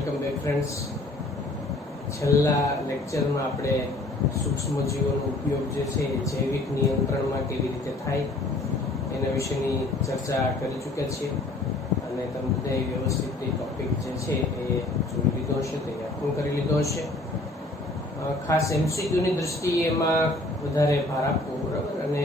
Welcome back friends. છેલ્લા લેક્ચરમાં આપણે સૂક્ષ્મજીવોનો ઉપયોગ જે છે એ જૈવિક નિયંત્રણમાં કેવી રીતે થાય એના વિશેની ચર્ચા કરી ચૂક્યા છીએ અને તમે બધાએ વ્યવસ્થિત ટોપિક જે છે એ જોઈ લીધો હશે, તૈયાર પણ કરી લીધો હશે. ખાસ એમસીક્યુની દ્રષ્ટિએ એમાં વધારે ભાર આપવો બરાબર, અને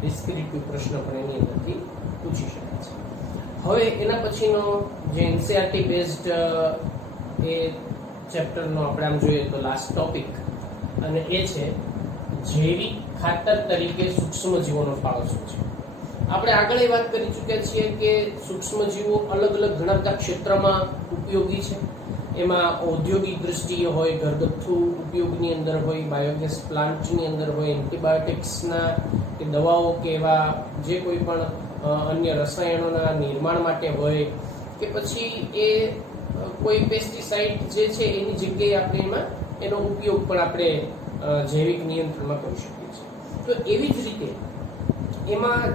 ડિસ્ક્રિપ્ટિવ પ્રશ્ન પણ એની અંદરથી પૂછી શકાય છે. હવે એના પછીનો જે એનસીઆરટી બેઝડ એ ચેપ્ટરનો આપણે આમ જોઈએ તો લાસ્ટ ટોપિક, અને એ છે જૈવિક ખાતર તરીકે સૂક્ષ્મજીવોનો ફાળો શું છે. આપણે આગળ એ વાત કરી ચૂક્યા છીએ કે સૂક્ષ્મજીવો અલગ અલગ ઘણા બધા ક્ષેત્રમાં ઉપયોગી છે. એમાં ઔદ્યોગિક દ્રષ્ટિએ હોય, ઘરગથ્થુ ઉપયોગની અંદર હોય, બાયોગેસ પ્લાન્ટની અંદર હોય, એન્ટીબાયોટિક્સના કે દવાઓ કે એવા જે કોઈ પણ અન્ય રસાયણોના નિર્માણ માટે હોય, કે પછી એ કોઈ પેસ્ટિસાઇડ જે છે એની જગ્યાએ આપણે એમાં એનો ઉપયોગ પણ આપણે જૈવિક નિયંત્રણમાં કરી શકીએ છીએ. તો એવી જ રીતે એમાં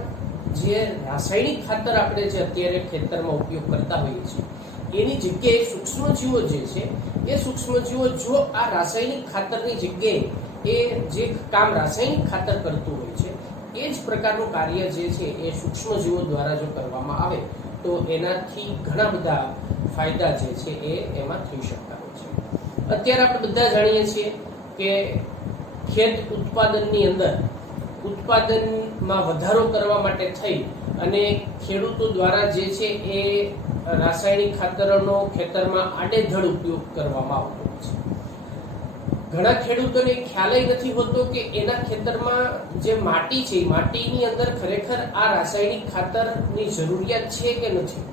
જે રાસાયણિક ખાતર આપણે જે અત્યારે ખેતરમાં ઉપયોગ કરતા હોઈએ છીએ એની જગ્યાએ સૂક્ષ્મજીવો જે છે એ સૂક્ષ્મજીવો જો આ રાસાયણિક ખાતરની જગ્યાએ એ જે કામ રાસાયણિક ખાતર કરતું હોય છે એ જ પ્રકારનું કાર્ય જે છે એ સૂક્ષ્મજીવો દ્વારા જો કરવામાં આવે તો એનાથી ઘણા બધા ફાયદા જે છે એ એમાં થઈ શકતા હોય છે. અત્યારે આપણે બધા જાણીએ છીએ કે ખેત ઉત્પાદનની અંદર ઉત્પાદનમાં વધારો કરવા માટે થઈ અને ખેડૂતો દ્વારા જે છે એ રાસાયણિક ખાતરોનો ખેતરમાં આડેધડ ઉપયોગ કરવામાં આવતો હોય છે. ઘણા ખેડૂતોને ખ્યાલ નથી હોતો કે એના ખેતરમાં જે માટી છે માટીની અંદર ખરેખર આ રાસાયણિક ખાતરની જરૂરિયાત છે કે નથી.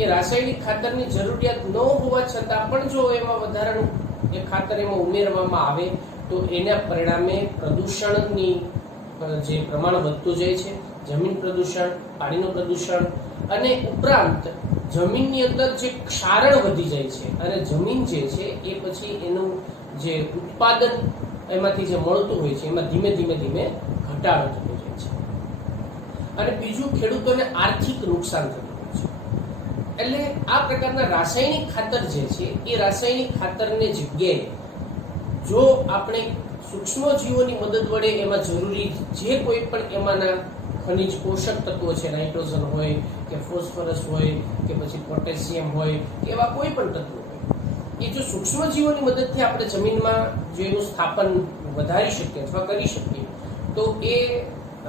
એ રાસાયણિક ખાતરની જરૂરિયાત ન હોવા છતાં પણ જો એમાં વધારાનું એ ખાતર એમાં ઉમેરવામાં આવે તો એના પરિણામે પ્રદૂષણની જે પ્રમાણ વધતું જાય છે, જમીન પ્રદૂષણ, પાણીનું પ્રદૂષણ, અને ઉપરાંત જમીનની અંદર જે ક્ષારણ વધી જાય છે અને જમીન જે છે એ પછી એનું જે ઉત્પાદન એમાંથી જે મળતું હોય છે એમાં ધીમે ધીમે ઘટાડો થતો જાય છે. અને બીજું, ખેડૂતોને આર્થિક નુકસાન થતું હોય છે. એટલે આ પ્રકારના રાસાયણિક ખાતર જે છે એ રાસાયણિક ખાતરને જગ્યાએ જો આપણે સૂક્ષ્મજીવોની મદદ વડે એમાં જરૂરી જે કોઈ પણ એમાંના ખનિજ પોષક તત્વો છે, નાઇટ્રોજન હોય કે ફોસ્ફરસ હોય કે પછી પોટેશિયમ હોય કે એવા કોઈ પણ તત્વો હોય, એ જો સૂક્ષ્મજીવોની મદદથી આપણે જમીનમાં જો એનું સ્થાપન વધારી શકીએ અથવા કરી શકીએ તો એ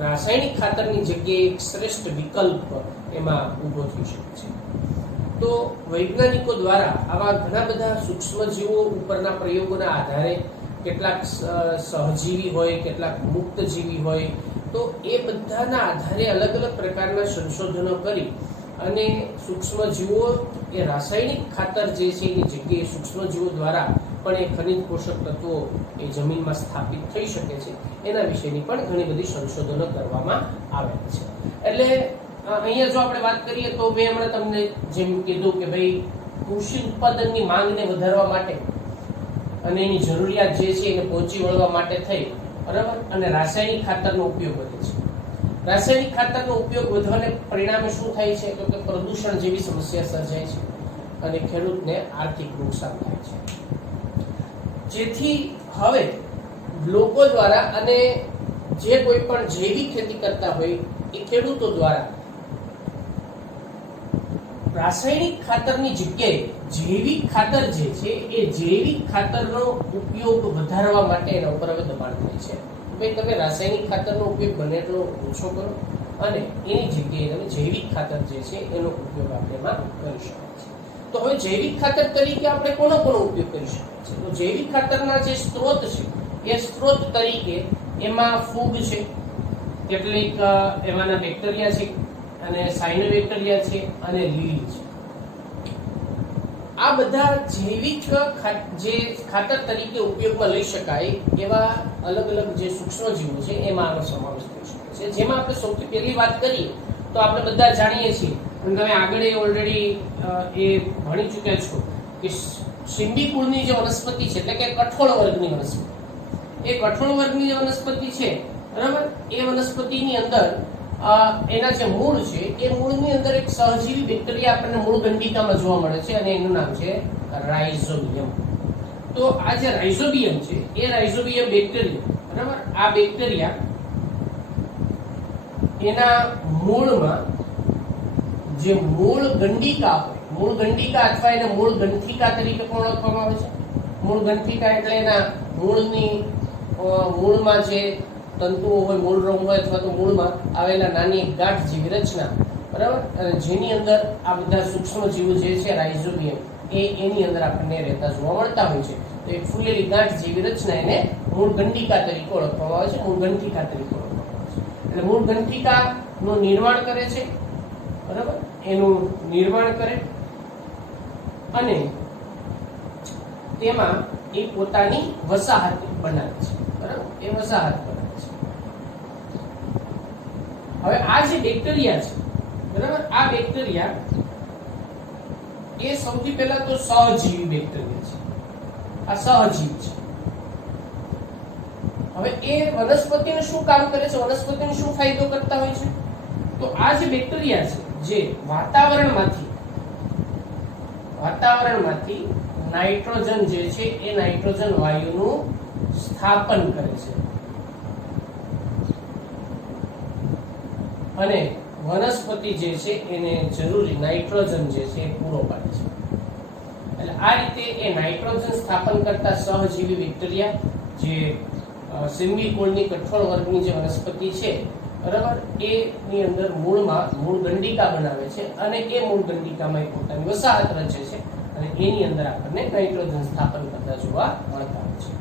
રાસાયણિક ખાતરની જગ્યાએ એક શ્રેષ્ઠ વિકલ્પ એમાં ઊભો થઈ શકે છે. તો વૈજ્ઞાનિકો દ્વારા આવા ઘણા બધા સૂક્ષ્મજીવો ઉપરના પ્રયોગોના આધારે કેટલાક સહજીવી હોય, કેટલાક મુક્તજીવી હોય, તો એ બધાના આધારે અલગ અલગ પ્રકારના સંશોધનો કરી અને સૂક્ષ્મજીવો એ રાસાયણિક ખાતર જે છે એની જગ્યાએ સૂક્ષ્મજીવો દ્વારા પણ એ ખનિજ પોષક તત્વો એ જમીનમાં સ્થાપિત થઈ શકે છે એના વિશેની પણ ઘણી બધી સંશોધનો કરવામાં આવેલા છે. એટલે અહીંયા જો આપણે વાત કરીએ તો મેં હમણાં તમને જેમ કીધું કે ભાઈ કૃષિ ઉત્પાદનની માંગને વધારવા માટે અને એની જરૂરિયાત જે છે એને પહોંચી વળવા માટે થઈ બરાબર, અને રાસાયણિક ખાતરનો ઉપયોગ વધે છે. રાસાયણિક ખાતરનો ઉપયોગ વધવાને પરિણામે શું થાય છે તો કે પ્રદૂષણ જેવી સમસ્યા સર્જાય છે અને ખેડૂતને આર્થિક નુકસાન થાય છે. જેથી હવે લોકો દ્વારા અને જે કોઈ પણ જૈવિક ખેતી કરતા હોય એ ખેડૂતો દ્વારા રાસાયણિક ખાતરની જગ્યાએ જૈવિક ખાતર જે છે એ જૈવિક ખાતરનો ઉપયોગ વધારવા માટે એના ઉપર હવે દબાણ થાય છે. ભાઈ તમે રાસાયણિક ખાતરનો ઉપયોગ બને એટલો ઓછો કરો અને એની જગ્યાએ તમે જૈવિક ખાતર જે છે એનો ઉપયોગ આપણે એમાં કરી શકાય છે. તો હવે જૈવિક ખાતર તરીકે આપણે કોનો ઉપયોગ કરી શકાય છે? તો જૈવિક ખાતરના જે સ્ત્રોત છે એ સ્ત્રોત તરીકે એમાં ફૂગ છે, કેટલીક એમાંના બેક્ટેરિયા છે અને સાયનોબેક્ટેરિયા છે અને લીલી છે. આ બધા જૈવિક જે ખાતર તરીકે ઉપયોગમાં લઈ શકાય એવા અલગ અલગ જે સૂક્ષ્મજીવો છે એમાં આનો સમાવેશ થઈ શકે છે. જેમાં આપણે સૌથી પહેલી વાત કરીએ તો આપણે બધા જાણીએ છીએ અને તમે આગળ ઓલરેડી એ ભણી ચૂક્યા છો કે શીંબી કુળની જે વનસ્પતિ છે એટલે કે કઠોળ વર્ગની વનસ્પતિ, એ કઠોળ વર્ગની જે વનસ્પતિ છે બરાબર, એ વનસ્પતિની અંદર એના જે મૂળ છે એ મૂળની અંદર એક સહજીવી બેક્ટેરિયા આપણને મૂળ ગંડિકામાં જોવા મળે છે અને એનું નામ છે રાઇઝોબિયમ. તો આ જે રાઇઝોબિયમ છે એ રાઇઝોબિયમ બેક્ટેરિયા, બરાબર, આ બેક્ટેરિયા એના મૂળમાં જે મૂળ ગંડિકા હોય, મૂળ ગંડિકા અથવા એને મૂળ ગ્રંથિકા તરીકે પણ ઓળખવામાં આવે છે. મૂળ ગ્રંથિકા એટલે એના મૂળમાં જે તંતુઓ હોય, મૂળ રોગ હોય અથવા તો મૂળમાં આવેલા નાની ગાંઠ જેવી રચના, બરાબર, અને જેની અંદર આ બધા સૂક્ષ્મ જીવો જે છે રાઇઝોબિયમ એની અંદર આપણને રહેતા જોવા મળતા હોય છે. તો એક ફૂલેલી ગાંઠ જેવી રચના એને મૂળ ગંડિકા તરીકે ઓળખવામાં આવે છે, મૂળ ગ્રંથિકા તરીકે ઓળખવામાં આવે છે. એટલે મૂળ ગ્રંથિકાનું નિર્માણ કરે છે, બરાબર, એનું નિર્માણ કરે અને તેમાં એ પોતાની વસાહત બનાવે છે, બરાબર, એ વસાહત બનાવે છે. હવે આ જે બેક્ટેરિયા છે, બરાબર, આ બેક્ટેરિયા એ સૌથી પહેલા તો સહજીવી બેક્ટેરિયા છે. આ સહજીવ છે. હવે એ વનસ્પતિને શું કામ કરે છે, વનસ્પતિને શું ફાયદો કરતા હોય છે? તો આ જે બેક્ટેરિયા છે જે વાતાવરણમાંથી નાઇટ્રોજન જે છે એ નાઇટ્રોજન વાયુનું સ્થાપન કરે છે અને વનસ્પતિ જે છે એને જરૂરી નાઇટ્રોજન જે છે એ પૂરો પાડે છે. એટલે આ રીતે એ નાઇટ્રોજન સ્થાપન કરતા સહજીવી બેક્ટેરિયા જે સિમ્બિકોલની કઠોળ વર્ગની જે વનસ્પતિ છે, બરાબર, એની અંદર મૂળ ગંડિકા બનાવે છે અને એ મૂળ ગંડિકામાં એ પોતાની વસાહત રચે છે અને એની અંદર આપણને નાઇટ્રોજન સ્થાપન કરતા જોવા મળતા હોય છે.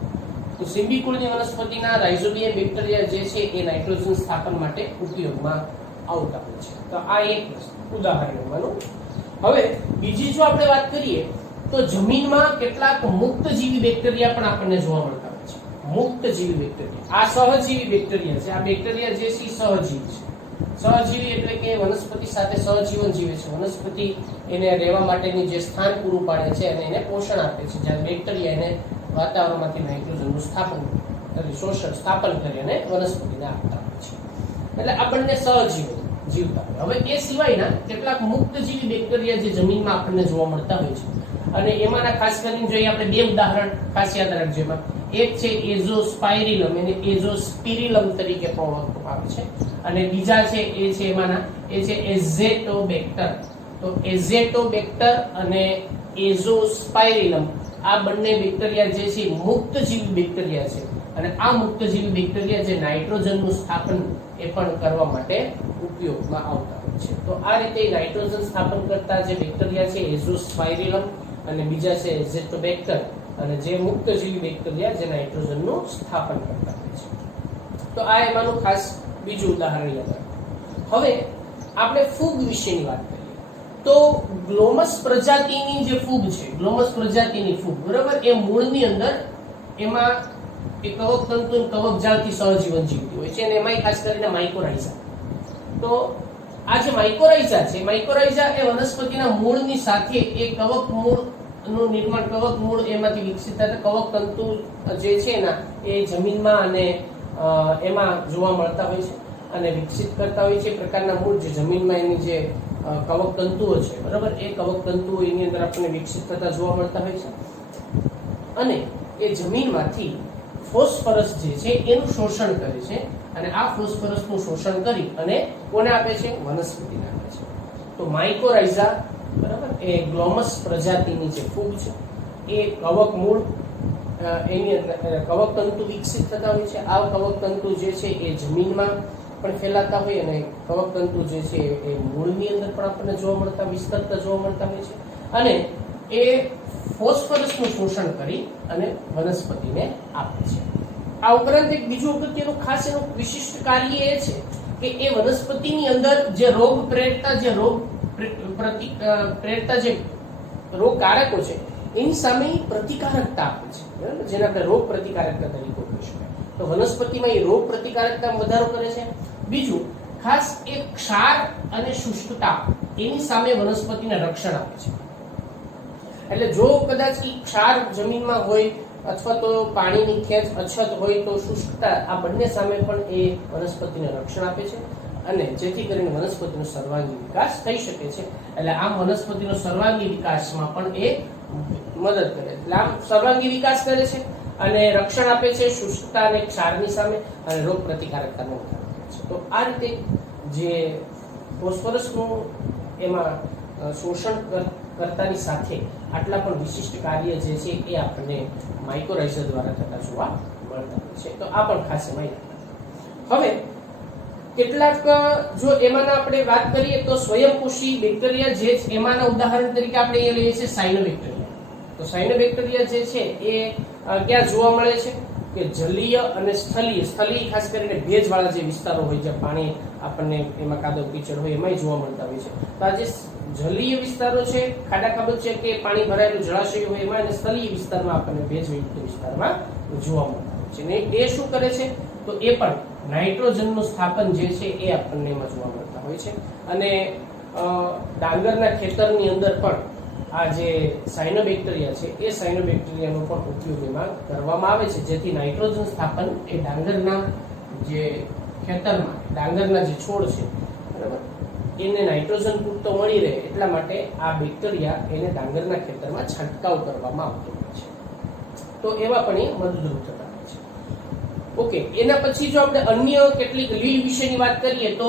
તો સિમ્બિકોલની વનસ્પતિના રાઇઝોબિયમ બેક્ટેરિયા જે છે એ નાઇટ્રોજન સ્થાપન માટે ઉપયોગમાં આવતા હોય છે. તો આ એક ઉદાહરણ માનું. હવે બીજી જો આપણે વાત કરીએ તો જમીનમાં કેટલાક મુક્તજીવી બેક્ટેરિયા પણ આપણને જોવા મળતા હોય છે. મુક્તજીવી બેક્ટેરિયા, આ સહજીવી બેક્ટેરિયા છે. આ બેક્ટેરિયા જે છે સહજીવી છે. સહજીવી એટલે કે વનસ્પતિ સાથે સહજીવન જીવે છે. વનસ્પતિ એને રહેવા માટેની જે સ્થાન પૂરું પાડે છે અને એને પોષણ આપે છે, જ્યારે બેક્ટેરિયા એને વાતાવરણમાંથી નાઇટ્રોજનનું સ્થાપન કરી અને વનસ્પતિને આપતા હોય છે. એટલે આ બંને સહજીવો જીવતા હોય. હવે એ સિવાયના કેટલાક મુક્તજીવી બેક્ટેરિયા જે જમીનમાં આપણને જોવા મળતા હોય છે અને એમાંના ખાસ કરીને જોઈએ આપણે બે ઉદાહરણ ખાસ યાદ રાખજો. એમાં એક છે એઝોસ્પાઇરિલમ, એને એઝોસ્પિરિલમ તરીકે પણ ઓળખવામાં આવે છે, અને બીજા છે એ છે એમાંના એ છે એઝેટોબેક્ટર. તો એઝેટોબેક્ટર અને એઝોસ્પાઇરિલમ આ બંને બેક્ટેરિયા જે છે મુક્તજીવી બેક્ટેરિયા છે અને આ મુક્તજીવી બેક્ટેરિયા જે નાઇટ્રોજનનું સ્થાપન એ પણ કરવા માટે ઉપયોગમાં આવતા હોય છે. તો આ રીતે નાઇટ્રોજન સ્થાપન કરતા જે બેક્ટેરિયા છે એઝોસ્પાઇરિલમ અને બીજા છે એઝેટોબેક્ટર, અને જે મુક્તજીવી બેક્ટેરિયા જે નાઇટ્રોજનનું સ્થાપન કરતા હોય છે. તો આ એમાંનું ખાસ બીજું ઉદાહરણ યાદ રાખો. હવે આપણે ફૂગ વિશેની વાત કરીએ તો ગ્લોમસ પ્રજાતિની જે ફૂગ છે, ગ્લોમસ પ્રજાતિની ફૂગ, બરાબર, એ મૂળની અંદર એમાં એ કવક તંતુ કવકજાળથી સહજીવન જીવતી હોય છે અને એમાંય ખાસ કરીને માઇકોરાઇઝા. તો આ જે માઇકોરાઇઝા છે, માઇકોરાઇઝા એ વનસ્પતિના મૂળની સાથે એ કવક મૂળનું નિર્માણ, કવક મૂળ એમાંથી વિકસિત થતા કવક તંતુ જે છે એના એ જમીનમાં અને એમાં જોવા મળતા હોય છે અને વિકસિત કરતા હોય છે. પ્રકારના મૂળ જે જમીનમાં એની જે કવક તંતુઓ છે, બરાબર, એ કવક તંતુઓ એની અંદર આપણને વિકસિત થતા જોવા મળતા હોય છે અને એ જમીનમાંથી ફોસ્ફરસ જે છે એનું શોષણ કરે છે અને આ ફોસ્ફરસનું શોષણ કરી અને કોને આપે છે? વનસ્પતિને આપે છે. તો માઇકોરાઇઝા, બરાબર, એ ગ્લોમસ પ્રજાતિની જે ફૂગ છે એ કવક મૂળ એની અંદર કવક તંતુ વિકસિત થતા હોય છે. આ કવક તંતુ જે છે એ જમીનમાં પણ ફેલાતા હોય અને કવક તંતુ જે છે એ મૂળની અંદર પણ આપણને જોવા મળતા વિસ્તરતા જોવા મળતા હોય છે અને એ ફોસ્ફરસનું શોષણ કરી અને વનસ્પતિને આપે છે. આ ઉપરાંત એક બીજું અગત્યનું ખાસ એનું વિશિષ્ટ કાર્ય એ છે કે એ વનસ્પતિની અંદર જે રોગ પ્રેરતા જે રોગકારકો છે એની સામે પ્રતિકારકતા આપે છે, બરાબર, જેને આપણે રોગ પ્રતિકારકતા તરીકે કહી શકાય. તો વનસ્પતિમાં એ રોગ પ્રતિકારકતામાં વધારો કરે છે. બીજું ખાસ એ ક્ષાર અને શુષ્કતા એની સામે વનસ્પતિને રક્ષણ આપે છે. એટલે જો કદાચ ક્ષાર જમીનમાં હોય અથવા તો પાણીની ખેંચ અછત હોય તો શુષ્કતા, આ બંને સામે પણ એ વનસ્પતિને રક્ષણ આપે છે અને જેથી કરીને વનસ્પતિનો સર્વાંગી વિકાસ થઈ શકે છે. એટલે આમ વનસ્પતિનો સર્વાંગી વિકાસમાં પણ એ મદદ કરે છે. એટલે આમ સર્વાંગી વિકાસ કરે છે અને રક્ષણ આપે છે શુષ્કતા અને ક્ષારની સામે અને રોગ પ્રતિકારકતાનો વધારો કરે છે. તો આ રીતે જે ફોસ્ફરસનું એમાં શોષણ કરતાની સાથે આટલા પણ વિશિષ્ટ કાર્ય જે છે એ આપણને માઇક્રોરાઇઝર દ્વારા થતા જોવા મળતા હોય છે. તો આ પણ ખાસ એમાં યાદ રાખો. હવે કેટલાક જો એમાંના આપણે વાત કરીએ તો સ્વયંપોષી બેક્ટેરિયા જે એમાંના ઉદાહરણ તરીકે આપણે અહીંયા લઈએ છીએ સાયનોબેક્ટેરિયા. તો સાયનોબેક્ટેરિયા જે છે એ ક્યાં જોવા મળે છે કે જલીય અને સ્થલીય ખાસ કરીને ભેજવાળા જે વિસ્તારો હોય જ્યાં પાણી આપણને એમાં કાદવ કીચડ હોય એમાંય જોવા મળતા હોય છે. તો આ જે જલીય વિસ્તારો છે ખાડા ખાબોચિયા છે કે પાણી ભરાયેલું જળાશય હોય એમાં અને સ્થલીય વિસ્તારમાં આપણને ભેજયુક્ત વિસ્તારમાં જોવા મળતા હોય છે. ને એ શું કરે છે તો એ પણ નાઇટ્રોજનનું સ્થાપન જે છે એ આપણને એમાં જોવા મળતા હોય છે. અને ડાંગરના ખેતરની અંદર પણ આ જે સાયનોબેક્ટેરિયા છે એ સાયનોબેક્ટેરિયાનો પણ ઉપયોગ એમાં કરવામાં આવે છે જેથી નાઇટ્રોજન સ્થાપન એ ડાંગરના જે ખેતરમાં ડાંગરના જે છોડ છે બરાબર એને નાઇટ્રોજન પૂરતો મળી રહે એટલા માટે આ બેક્ટેરિયા એને ડાંગરના ખેતરમાં છંટકાવ કરવામાં આવતો હોય છે. તો એવા પણ એ મદદરૂપ થતા હોય છે. ઓકે, એના પછી જો આપણે અન્ય કેટલીક લીલ વિશેની વાત કરીએ તો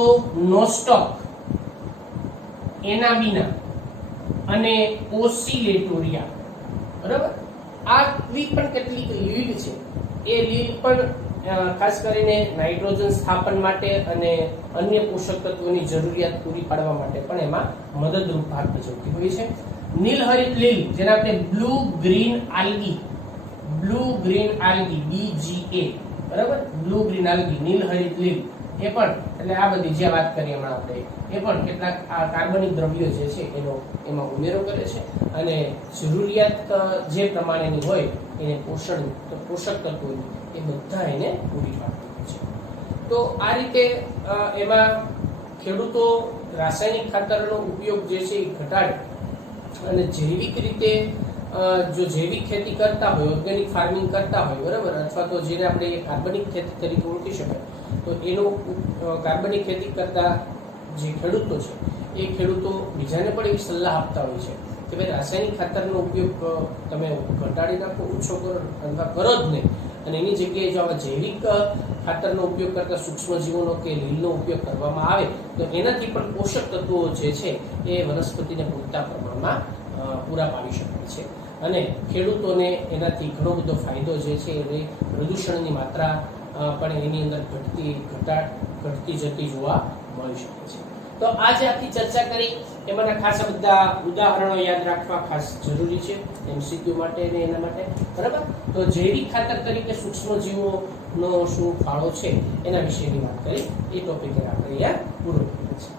નોસ્ટોક, એનાબીના અને ઓસિલેટોરિયા બરાબર આ પણ કેટલીક લીલ છે. એ લીલ પણ ખાસ કરીને નાઇટ્રોજન સ્થાપન માટે અને અન્ય પોષક તત્વોની જરૂરિયાત પૂરી પાડવા માટે પણ એમાં મદદરૂપ ભાગ ભજવતી હોય છે. નીલહરિત લીલ જેને આપણે બ્લુ ગ્રીન આલ્ગી BGA બરાબર બ્લુ ગ્રીન આલ્ગી નીલહરિત લીલ એ પણ એટલે આ બધી જે વાત કરી હમણાં આપણે એ પણ કેટલાક આ કાર્બનિક દ્રવ્યો જે છે એનો એમાં ઉમેરો કરે છે અને જરૂરિયાત જે પ્રમાણેની હોય એને પોષક તત્વો એ બધા એને પૂરી પાડતી હોય છે. તો આ રીતે એમાં ખેડૂતો રાસાયણિક ખાતરનો ઉપયોગ જે છે એ ઘટાડે અને જૈવિક રીતે જો જૈવિક ખેતી કરતા હોય ઓર્ગેનિક ફાર્મિંગ કરતા હોય બરાબર અથવા તો જેને આપણે કાર્બનિક ખેતી તરીકે ઓળખી શકાય તો એનો કાર્બનિક ખેતી કરતા જે ખેડૂતો છે એ ખેડૂતો બીજાને પણ એવી સલાહ આપતા હોય છે કે ભાઈ રાસાયણિક ખાતરનો ઉપયોગ તમે ઘટાડી નાખો, ઓછો કરો અથવા કરો જ નહીં અને એની જગ્યાએ જો આવા જૈવિક ખાતરનો ઉપયોગ કરતા સૂક્ષ્મજીવોનો કે લીલનો ઉપયોગ કરવામાં આવે તો એનાથી પણ પોષક તત્વો જે છે એ વનસ્પતિને પૂરતા પ્રમાણમાં પૂરા પાડી શકાય છે અને ખેડૂતોને એનાથી ઘણો બધો ફાયદો જે છે એ પ્રદૂષણની માત્રા પણ એની અંદર ઘટતી જતી જોવા મળી શકે છે. તો આજે આખી ચર્ચા કરી એમાંના ખાસ બધા ઉદાહરણો યાદ રાખવા ખાસ જરૂરી છે MCQ માટે અને એના માટે બરાબર. તો જૈવિક ખાતર તરીકે સૂક્ષ્મજીવોનો શું ફાળો છે એના વિશેની વાત કરી એ ટોપિક આપણે અહીંયા પૂરો કરીએ છીએ.